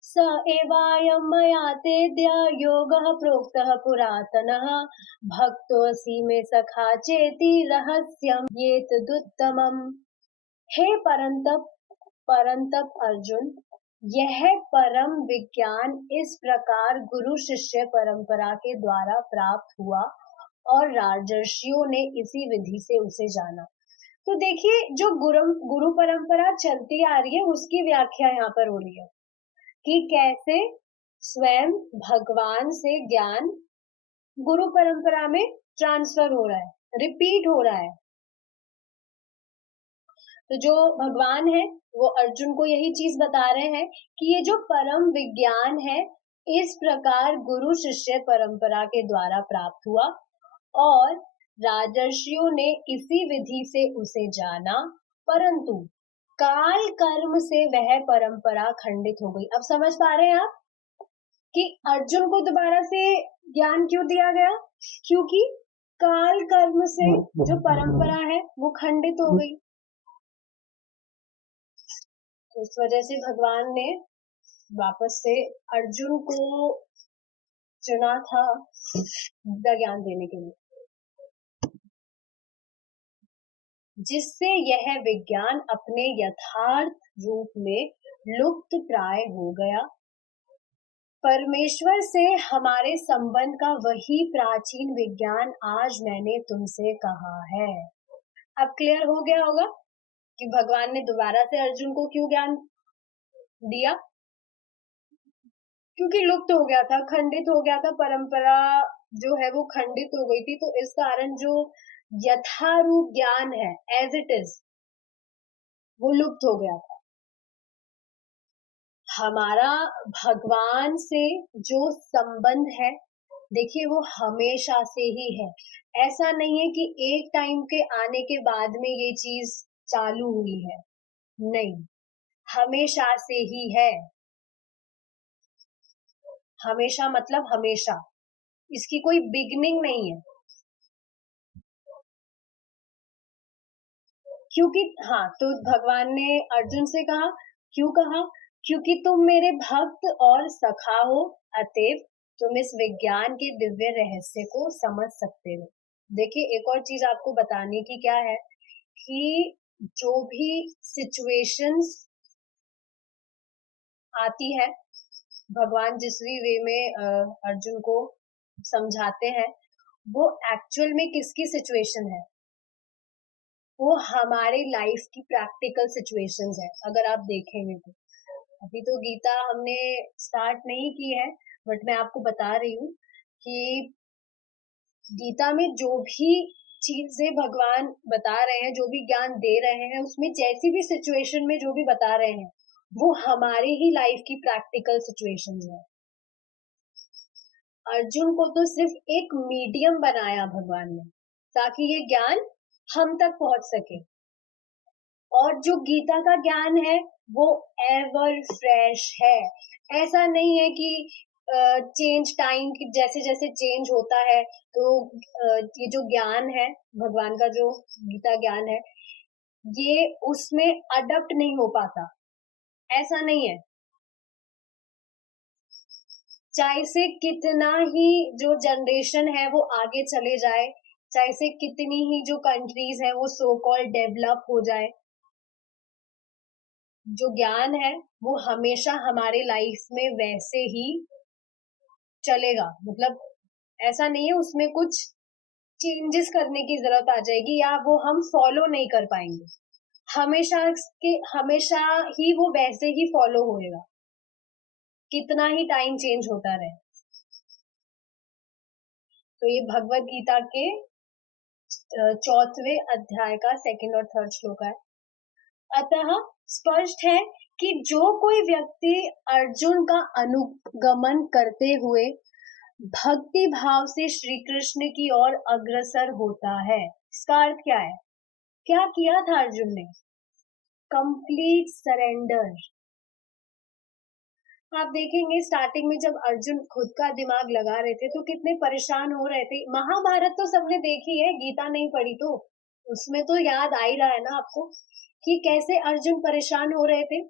स एवायं मया तेद्य योगः प्रोक्तः पुरातनः भक्तोऽसि मे सखा चेति रहस्यं एतदुत्तमम्। हे परंतप अर्जुन, यह परम विज्ञान इस प्रकार गुरु शिष्य परंपरा के द्वारा प्राप्त हुआ और राजर्षियों ने इसी विधि से उसे जाना। तो देखिए, जो गुरु परंपरा चलती आ रही है उसकी व्याख्या यहाँ पर हो रही है कि कैसे स्वयं भगवान से ज्ञान गुरु परंपरा में ट्रांसफर हो रहा है, रिपीट हो रहा है। तो जो भगवान है वो अर्जुन को यही चीज बता रहे हैं कि ये जो परम विज्ञान है इस प्रकार गुरु शिष्य परंपरा के द्वारा प्राप्त हुआ और राजर्षियों ने इसी विधि से उसे जाना, परंतु काल कर्म से वह परंपरा खंडित हो गई। अब समझ पा रहे हैं आप कि अर्जुन को दोबारा से ज्ञान क्यों दिया गया? क्योंकि काल कर्म से जो परंपरा है वो खंडित हो गई। तो इस वजह से भगवान ने वापस से अर्जुन को चुना था गीता ज्ञान देने के लिए, जिससे यह विज्ञान अपने यथार्थ रूप में लुप्त प्राय हो गया। परमेश्वर से हमारे संबंध का वही प्राचीन विज्ञान आज मैंने तुमसे कहा है। अब क्लियर हो गया होगा कि भगवान ने दोबारा से अर्जुन को क्यों ज्ञान दिया? क्योंकि लुप्त हो गया था, खंडित हो गया था, परंपरा जो है वो खंडित हो गई थी। तो इस कारण जो यथारूप ज्ञान है एज इट इज वो लुप्त हो गया था। हमारा भगवान से जो संबंध है देखिए वो हमेशा से ही है। ऐसा नहीं है कि एक टाइम के आने के बाद में ये चीज चालू हुई है, नहीं, हमेशा से ही है। हमेशा मतलब हमेशा, इसकी कोई बिगनिंग नहीं है। क्योंकि हाँ, तो भगवान ने अर्जुन से कहा, क्यों कहा? क्योंकि तुम मेरे भक्त और सखा हो, अतएव तुम इस विज्ञान के दिव्य रहस्य को समझ सकते हो। देखिए एक और चीज आपको बताने की क्या है कि जो भी सिचुएशंस आती है, भगवान जिस भी वे में अर्जुन को समझाते हैं, वो एक्चुअल में किसकी सिचुएशन है? वो हमारे लाइफ की प्रैक्टिकल सिचुएशंस है, अगर आप देखेंगे तो। अभी तो गीता हमने स्टार्ट नहीं की है, बट मैं आपको बता रही हूँ कि गीता में जो भी चीजें भगवान बता रहे हैं, जो भी ज्ञान दे रहे हैं, उसमें जैसी भी सिचुएशन में जो भी बता रहे हैं, वो हमारी ही लाइफ की प्रैक्टिकल सिचुएशंस है। अर्जुन को तो सिर्फ एक मीडियम बनाया भगवान ने, ताकि ये ज्ञान हम तक पहुंच सके। और जो गीता का ज्ञान है वो एवर फ्रेश है। ऐसा नहीं है कि चेंज टाइम की जैसे जैसे चेंज होता है तो ये जो ज्ञान है भगवान का, जो गीता ज्ञान है, ये उसमें अडप्ट नहीं हो पाता। ऐसा नहीं है। चाहे से कितना ही जो जनरेशन है वो आगे चले जाए, चाहे से कितनी ही जो कंट्रीज है वो सो कॉल्ड डेवलप हो जाए, जो ज्ञान है वो हमेशा हमारे लाइफ में वैसे ही चलेगा। मतलब ऐसा नहीं है उसमें कुछ चेंजेस करने की जरूरत आ जाएगी या वो हम फॉलो नहीं कर पाएंगे। हमेशा के हमेशा ही वो वैसे ही फॉलो होएगा, कितना ही टाइम चेंज होता रहे। तो ये भगवत गीता के 4वें अध्याय का सेकंड और थर्ड श्लोक है। अतः स्पष्ट है कि जो कोई व्यक्ति अर्जुन का अनुगमन करते हुए भक्ति भाव से श्री कृष्ण की ओर अग्रसर होता है। इसका अर्थ क्या है? क्या किया था अर्जुन ने? Complete surrender. आप देखेंगे स्टार्टिंग में जब अर्जुन खुद का दिमाग लगा रहे थे तो कितने परेशान हो रहे थे। महाभारत तो सबने देखी है, गीता नहीं पढ़ी तो उसमें तो याद आ ही रहा है ना आपको कि कैसे अर्जुन परेशान हो रहे थे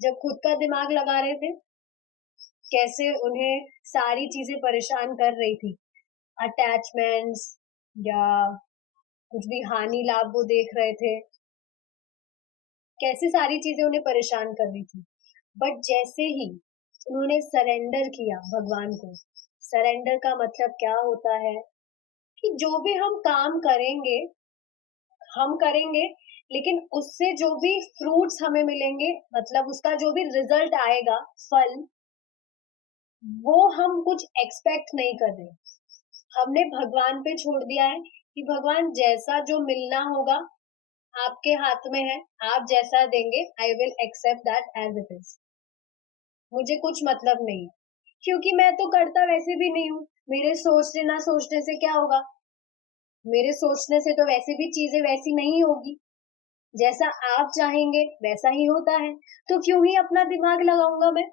जब खुद का दिमाग लगा रहे थे। कैसे उन्हें सारी चीजें परेशान कर रही थी, अटैचमेंट्स या कुछ भी हानि लाभ वो देख रहे थे, कैसे सारी चीजें उन्हें परेशान कर रही थी। बट जैसे ही उन्होंने सरेंडर किया भगवान को, सरेंडर का मतलब क्या होता है कि जो भी हम काम करेंगे हम करेंगे, लेकिन उससे जो भी फ्रूट्स हमें मिलेंगे, मतलब उसका जो भी रिजल्ट आएगा, फल, वो हम कुछ एक्सपेक्ट नहीं कर रहे। हमने भगवान पे छोड़ दिया है कि भगवान जैसा जो मिलना होगा आपके हाथ में है, आप जैसा देंगे I will accept that as it is. मुझे कुछ मतलब नहीं, क्योंकि मैं तो करता वैसे भी नहीं हूँ। मेरे सोचने ना सोचने से क्या होगा? मेरे सोचने से तो वैसे भी चीजें वैसी नहीं होगी। जैसा आप चाहेंगे वैसा ही होता है, तो क्यों ही अपना दिमाग लगाऊंगा मैं?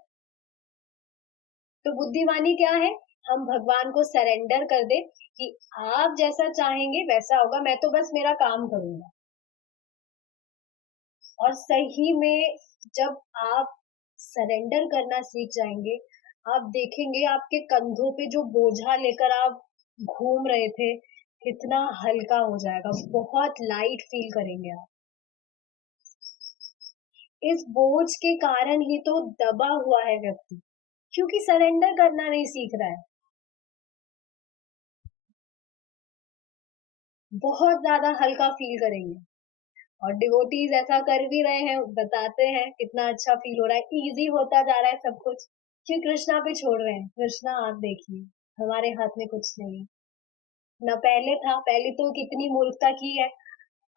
तो बुद्धिमानी क्या है? हम भगवान को सरेंडर कर दे कि आप जैसा चाहेंगे वैसा होगा, मैं तो बस मेरा काम करूंगा। और सही में जब आप सरेंडर करना सीख जाएंगे, आप देखेंगे आपके कंधों पे जो बोझा लेकर आप घूम रहे थे कितना हल्का हो जाएगा, बहुत लाइट फील करेंगे आप। इस बोझ के कारण ही तो दबा हुआ है व्यक्ति, क्योंकि सरेंडर करना नहीं सीख रहा है। बहुत ज्यादा हल्का फील करेंगे। और डिवोटीज ऐसा कर भी रहे हैं, बताते हैं कितना अच्छा फील हो रहा है, इजी होता जा रहा है सब कुछ। क्यों कृष्णा पे छोड़ रहे हैं? कृष्णा आप देखिए, हमारे हाथ में कुछ नहीं है। न पहले था, पहले तो कितनी मूर्खता की है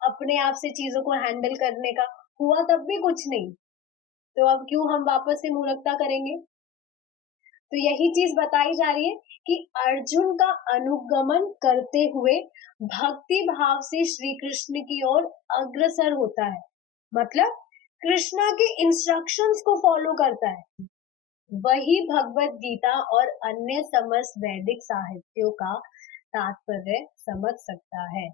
अपने आप से चीजों को हैंडल करने का, हुआ तब भी कुछ नहीं। तो अब क्यों हम वापस से मूर्खता करेंगे? तो यही चीज बताई जा रही है कि अर्जुन का अनुगमन करते हुए भक्ति भाव से श्री कृष्ण की ओर अग्रसर होता है, मतलब कृष्णा के इंस्ट्रक्शंस को फॉलो करता है, वही भगवत गीता और अन्य समस्त वैदिक साहित्यों का तात्पर्य समझ सकता है।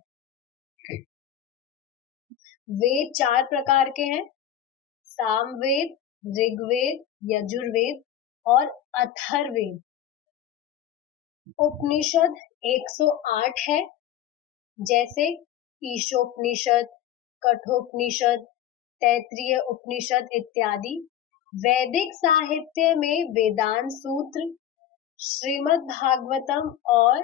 वेद 4 प्रकार के हैं, सामवेद, ऋग्वेद, यजुर्वेद और अथर्ववेद। उपनिषद 108 है, जैसे ईशोपनिषद, कठोपनिषद, तैत्तिरीय उपनिषद इत्यादि। वैदिक साहित्य में वेदांत सूत्र, श्रीमद् भागवतम और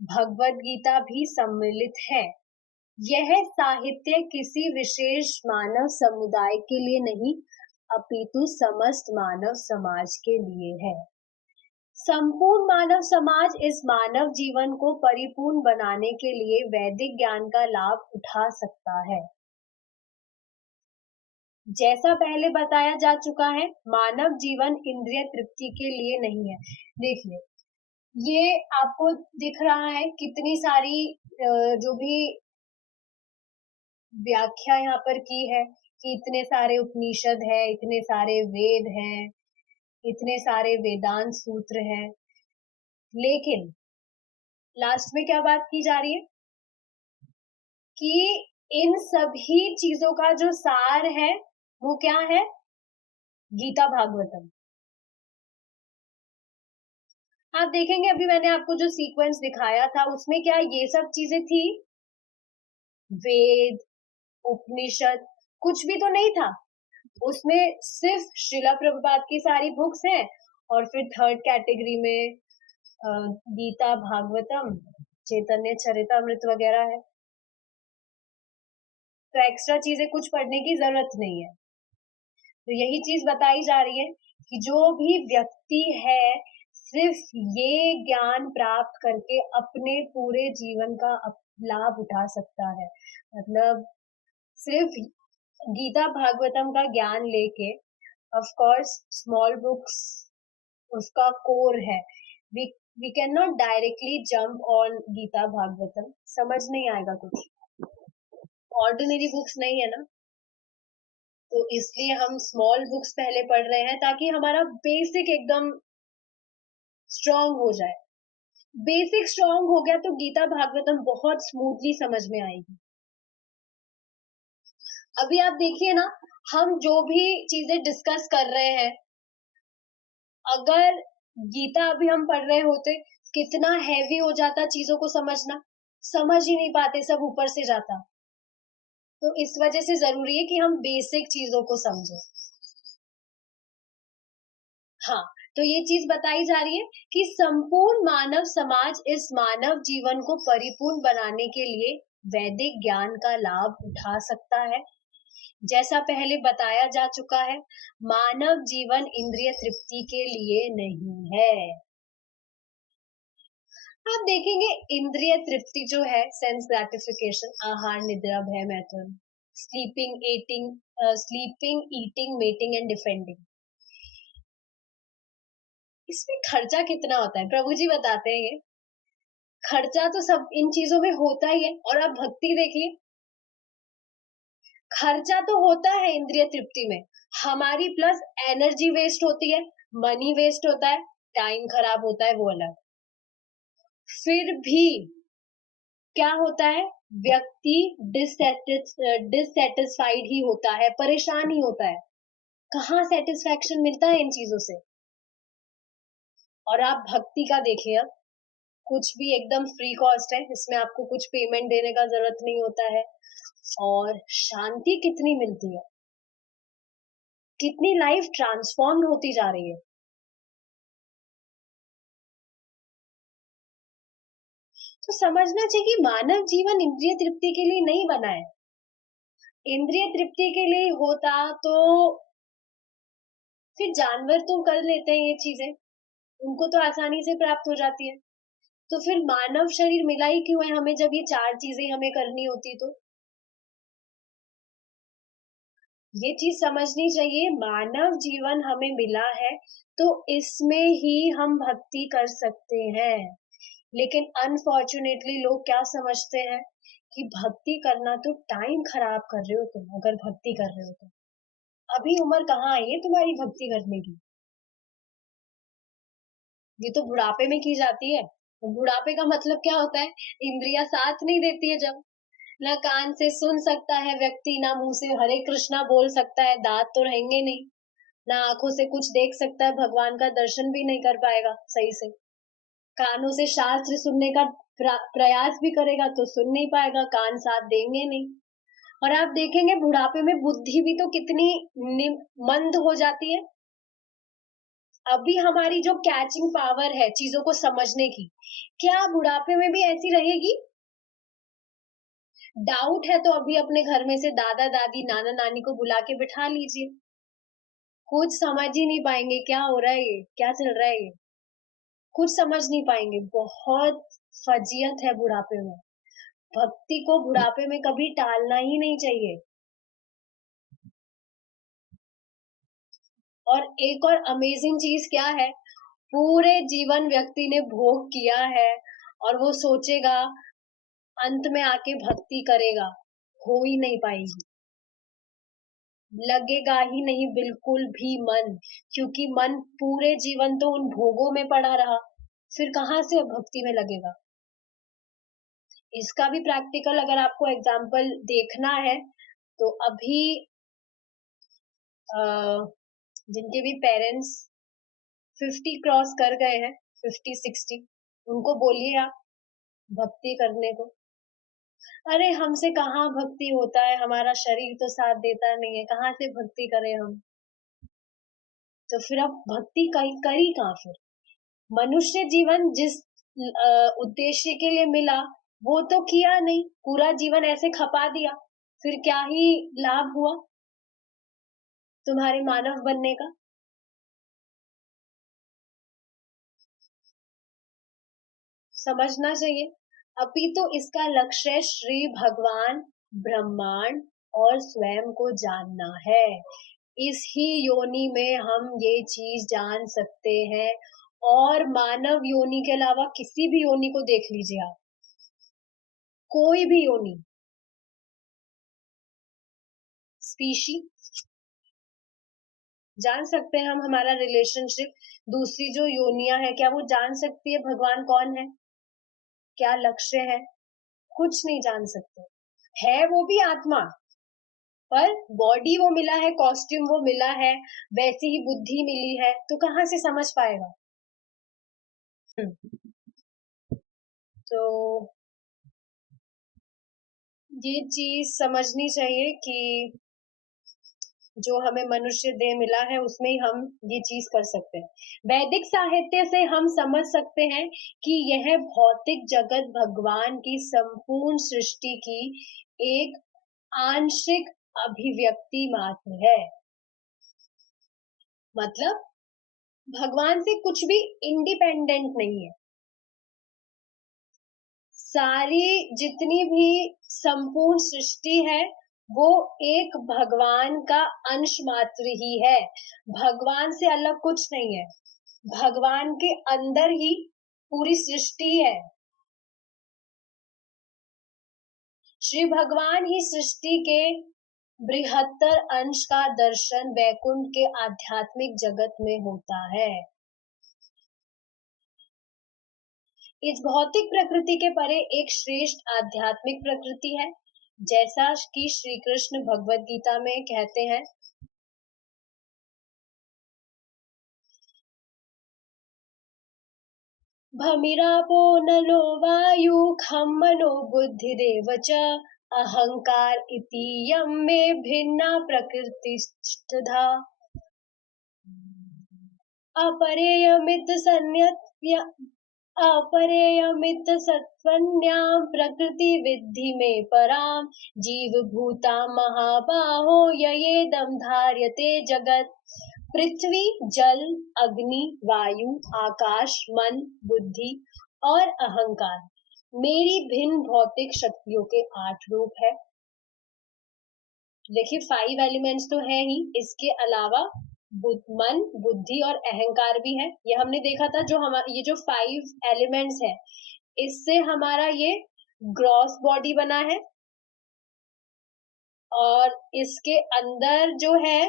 भगवद गीता भी सम्मिलित है। यह साहित्य किसी विशेष मानव समुदाय के लिए नहीं, अपितु समस्त मानव समाज के लिए है। संपूर्ण मानव समाज इस मानव जीवन को परिपूर्ण बनाने के लिए वैदिक ज्ञान का लाभ उठा सकता है। जैसा पहले बताया जा चुका है, मानव जीवन इंद्रिय तृप्ति के लिए नहीं है। देखिए, ये आपको दिख रहा है कितनी सारी जो भी व्याख्या यहाँ पर की है कि इतने सारे उपनिषद है, इतने सारे वेद हैं, इतने सारे वेदांत सूत्र हैं, लेकिन लास्ट में क्या बात की जा रही है कि इन सभी चीजों का जो सार है वो क्या है? गीता भागवतम। आप देखेंगे अभी मैंने आपको जो सीक्वेंस दिखाया था उसमें क्या ये सब चीजें थी? वेद, उपनिषद कुछ भी तो नहीं था उसमें, सिर्फ श्रीला प्रभुपाद की सारी बुक्स हैं और फिर थर्ड कैटेगरी में गीता, भागवतम, चैतन्य चरितामृत वगैरह है। तो एक्स्ट्रा चीजें कुछ पढ़ने की जरूरत नहीं है। तो यही चीज बताई जा रही है कि जो भी व्यक्ति है सिर्फ ये ज्ञान प्राप्त करके अपने पूरे जीवन का लाभ उठा सकता है। मतलब सिर्फ गीता भागवतम का ज्ञान लेके, ऑफ कोर्स स्मॉल बुक्स उसका कोर है, we can not directly jump on Gita Bhagavatam, समझ नहीं आएगा कुछ, ऑर्डिनरी बुक्स नहीं है ना। तो इसलिए हम स्मॉल बुक्स पहले पढ़ रहे हैं ताकि हमारा बेसिक एकदम स्ट्रांग हो जाए। बेसिक स्ट्रांग हो गया तो गीता भागवतम बहुत स्मूथली समझ में आएगी। अभी आप देखिए ना, हम जो भी चीजें डिस्कस कर रहे हैं, अगर गीता अभी हम पढ़ रहे होते कितना हैवी हो जाता चीजों को समझना, समझ ही नहीं पाते, सब ऊपर से जाता। तो इस वजह से जरूरी है कि हम बेसिक चीजों को समझें। हाँ, तो ये चीज बताई जा रही है कि संपूर्ण मानव समाज इस मानव जीवन को परिपूर्ण बनाने के लिए वैदिक ज्ञान का लाभ उठा सकता है। जैसा पहले बताया जा चुका है, मानव जीवन इंद्रिय तृप्ति के लिए नहीं है। आप देखेंगे इंद्रिय तृप्ति जो है, सेंस ग्रेटिफिकेशन, आहार, निद्रा, भय, मैथुन, sleeping, eating, mating and defending, इसमें खर्चा कितना होता है? प्रभु जी बताते हैं ये खर्चा तो सब इन चीजों में होता ही है। और आप भक्ति देखिए, खर्चा तो होता है इंद्रिय तृप्ति में, हमारी प्लस एनर्जी वेस्ट होती है, मनी वेस्ट होता है, टाइम खराब होता है, वो अलग। फिर भी क्या होता है, व्यक्ति डिससेटिस्फाइड ही होता है, परेशान ही होता है। कहाँ सेटिस्फैक्शन मिलता है इन चीजों से? और आप भक्ति का देखिए, अब कुछ भी एकदम फ्री कॉस्ट है, इसमें आपको कुछ पेमेंट देने का जरूरत नहीं होता है, और शांति कितनी मिलती है, कितनी लाइफ ट्रांसफॉर्म होती जा रही है। तो समझना चाहिए कि मानव जीवन इंद्रिय तृप्ति के लिए नहीं बना है। इंद्रिय तृप्ति के लिए होता तो फिर जानवर तो कर लेते हैं ये चीजें, उनको तो आसानी से प्राप्त हो जाती है। तो फिर मानव शरीर मिला ही क्यों है हमें, जब ये 4 चीजें हमें करनी होती? तो ये चीज समझनी चाहिए, मानव जीवन हमें मिला है तो इसमें ही हम भक्ति कर सकते हैं। लेकिन अनफॉर्चुनेटली लोग क्या समझते हैं कि भक्ति करना तो टाइम खराब कर रहे हो तुम, अगर भक्ति कर रहे हो तो अभी उम्र कहाँ आई है तुम्हारी भक्ति करने की, ये तो बुढ़ापे में की जाती है। तो बुढ़ापे का मतलब क्या होता है, इंद्रियां साथ नहीं देती है जब, ना कान से सुन सकता है व्यक्ति, ना मुंह से हरे कृष्णा बोल सकता है, दांत तो रहेंगे नहीं, ना आंखों से कुछ देख सकता है, भगवान का दर्शन भी नहीं कर पाएगा सही से, कानों से शास्त्र सुनने का प्रयास भी करेगा तो सुन नहीं पाएगा, कान साथ देंगे नहीं। और आप देखेंगे बुढ़ापे में बुद्धि भी तो कितनी मंद हो जाती है। अभी हमारी जो कैचिंग पावर है चीजों को समझने की, क्या बुढ़ापे में भी ऐसी रहेगी? डाउट है तो अभी अपने घर में से दादा दादी नाना नानी को बुला के बिठा लीजिए, कुछ समझ ही नहीं पाएंगे क्या हो रहा है, ये क्या चल रहा है, ये कुछ समझ नहीं पाएंगे। बहुत फजियत है बुढ़ापे में, भक्ति को बुढ़ापे में कभी टालना ही नहीं चाहिए। और एक और अमेजिंग चीज क्या है, पूरे जीवन व्यक्ति ने भोग किया है और वो सोचेगा अंत में आके भक्ति करेगा, हो ही नहीं पाएगी, लगेगा ही नहीं बिल्कुल भी मन, क्योंकि मन पूरे जीवन तो उन भोगों में पड़ा रहा, फिर कहाँ से भक्ति में लगेगा। इसका भी प्रैक्टिकल अगर आपको एग्जाम्पल देखना है तो अभी जिनके भी पेरेंट्स 50 क्रॉस कर गए हैं, 50-60, उनको बोलिए आप भक्ति करने को। अरे हमसे कहाँ भक्ति होता है, हमारा शरीर तो साथ देता नहीं है, कहाँ से भक्ति करें हम। तो फिर अब भक्ति करी कहाँ फिर? मनुष्य जीवन जिस उद्देश्य के लिए मिला वो तो किया नहीं, पूरा जीवन ऐसे खपा दिया, फिर क्या ही लाभ हुआ तुम्हारे मानव बनने का? समझना चाहिए। अभी तो इसका लक्ष्य श्री भगवान, ब्रह्मांड और स्वयं को जानना है। इस ही योनि में हम ये चीज जान सकते हैं, और मानव योनि के अलावा किसी भी योनि को देख लीजिए आप, कोई भी योनि, स्पीशी, जान सकते हैं हम हमारा रिलेशनशिप दूसरी जो योनियां है, क्या वो जान सकती है भगवान कौन है, क्या लक्ष्य है? कुछ नहीं जान सकते। है वो भी आत्मा, पर बॉडी वो मिला है, कॉस्ट्यूम वो मिला है, वैसी ही बुद्धि मिली है, तो कहाँ से समझ पाएगा। तो ये चीज समझनी चाहिए कि जो हमें मनुष्य देह मिला है उसमें ही हम ये चीज कर सकते हैं। वैदिक साहित्य से हम समझ सकते हैं कि यह भौतिक जगत भगवान की संपूर्ण सृष्टि की एक आंशिक अभिव्यक्ति मात्र है। मतलब भगवान से कुछ भी इंडिपेंडेंट नहीं है, सारी जितनी भी संपूर्ण सृष्टि है वो एक भगवान का अंश मात्र ही है, भगवान से अलग कुछ नहीं है, भगवान के अंदर ही पूरी सृष्टि है। श्री भगवान ही सृष्टि के बृहत्तर अंश का दर्शन वैकुंठ के आध्यात्मिक जगत में होता है। इस भौतिक प्रकृति के परे एक श्रेष्ठ आध्यात्मिक प्रकृति है, जैसा कि श्री कृष्ण भगवद गीता में कहते हैं, भमिरापो नलो वायु खम मनो बुद्धिरेव च अहंकार इति यम में भिन्ना प्रकृतिष्ठधा अपरेयमित संयत्य अपरेयमित सत्वन्याम प्रकृति विद्धि में पराम जीव भूता महाबाहो ययेदम धार्यते जगत पृथ्वी जल अग्नि वायु आकाश मन बुद्धि और अहंकार मेरी भिन्न भौतिक शक्तियों के 8 रूप है। देखिए 5 एलिमेंट्स तो है ही, इसके अलावा मन, बुद्धि और अहंकार भी है। ये हमने देखा था, जो ये जो 5 एलिमेंट्स है, इससे हमारा ये ग्रॉस बॉडी बना है, और इसके अंदर जो है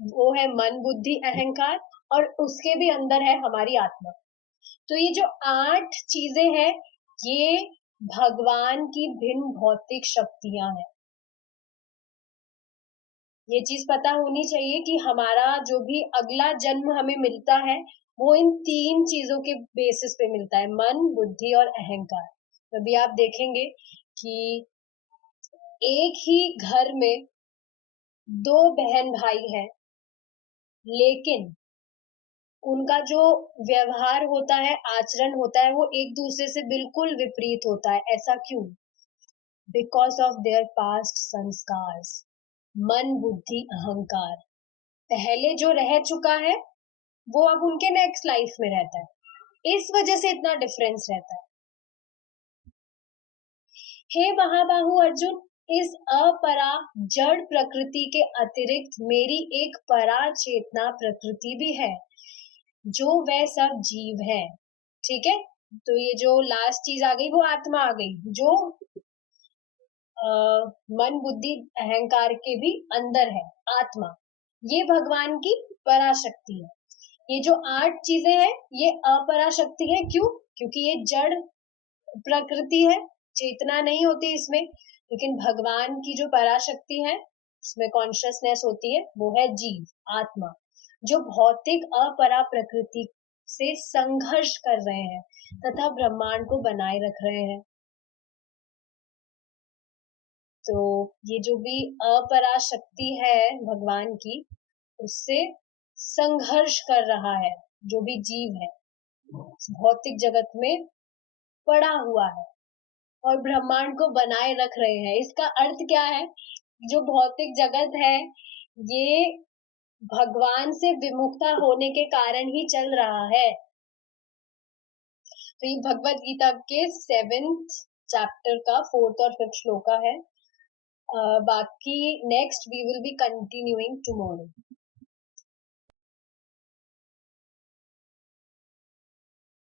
वो है मन, बुद्धि, अहंकार, और उसके भी अंदर है हमारी आत्मा। तो ये जो 8 चीजें हैं, ये भगवान की भिन्न भौतिक शक्तियां हैं। ये चीज पता होनी चाहिए कि हमारा जो भी अगला जन्म हमें मिलता है, वो इन 3 चीजों के बेसिस पे मिलता है, मन, बुद्धि और अहंकार। अभी आप देखेंगे कि एक ही घर में 2 बहन भाई हैं, लेकिन उनका जो व्यवहार होता है, आचरण होता है, वो एक दूसरे से बिल्कुल विपरीत होता है। ऐसा क्यों? बिकॉज ऑफ देयर पास्ट संस्कार्स, मन, बुद्धि, अहंकार पहले जो रह चुका है, वो अब उनके नेक्स्ट लाइफ में रहता है। इस वजह से इतना डिफरेंस रहता है। हे महाबाहु अर्जुन, इस अपरा जड़ प्रकृति के अतिरिक्त मेरी एक परा चेतना प्रकृति भी है, जो वह सब जीव है। ठीक है, तो ये जो लास्ट चीज आ गई वो आत्मा आ गई, जो मन, बुद्धि, अहंकार के भी अंदर है आत्मा। ये भगवान की पराशक्ति है। ये जो 8 चीजें हैं, ये अपराशक्ति है। क्यों? क्योंकि ये जड़ प्रकृति है, चेतना नहीं होती इसमें। लेकिन भगवान की जो पराशक्ति है, इसमें कॉन्शियसनेस होती है, वो है जीव, आत्मा, जो भौतिक अपरा प्रकृति से संघर्ष कर रहे हैं तथा ब्रह्मांड को बनाए रख रहे हैं। तो ये जो भी अपराशक्ति है भगवान की, उससे संघर्ष कर रहा है जो भी जीव है, भौतिक जगत में पड़ा हुआ है और ब्रह्मांड को बनाए रख रहे हैं। इसका अर्थ क्या है? जो भौतिक जगत है, ये भगवान से विमुखता होने के कारण ही चल रहा है। तो ये भगवत गीता के 7th चैप्टर का 4th और 5th श्लोका है। बाकी next we will be continuing tomorrow.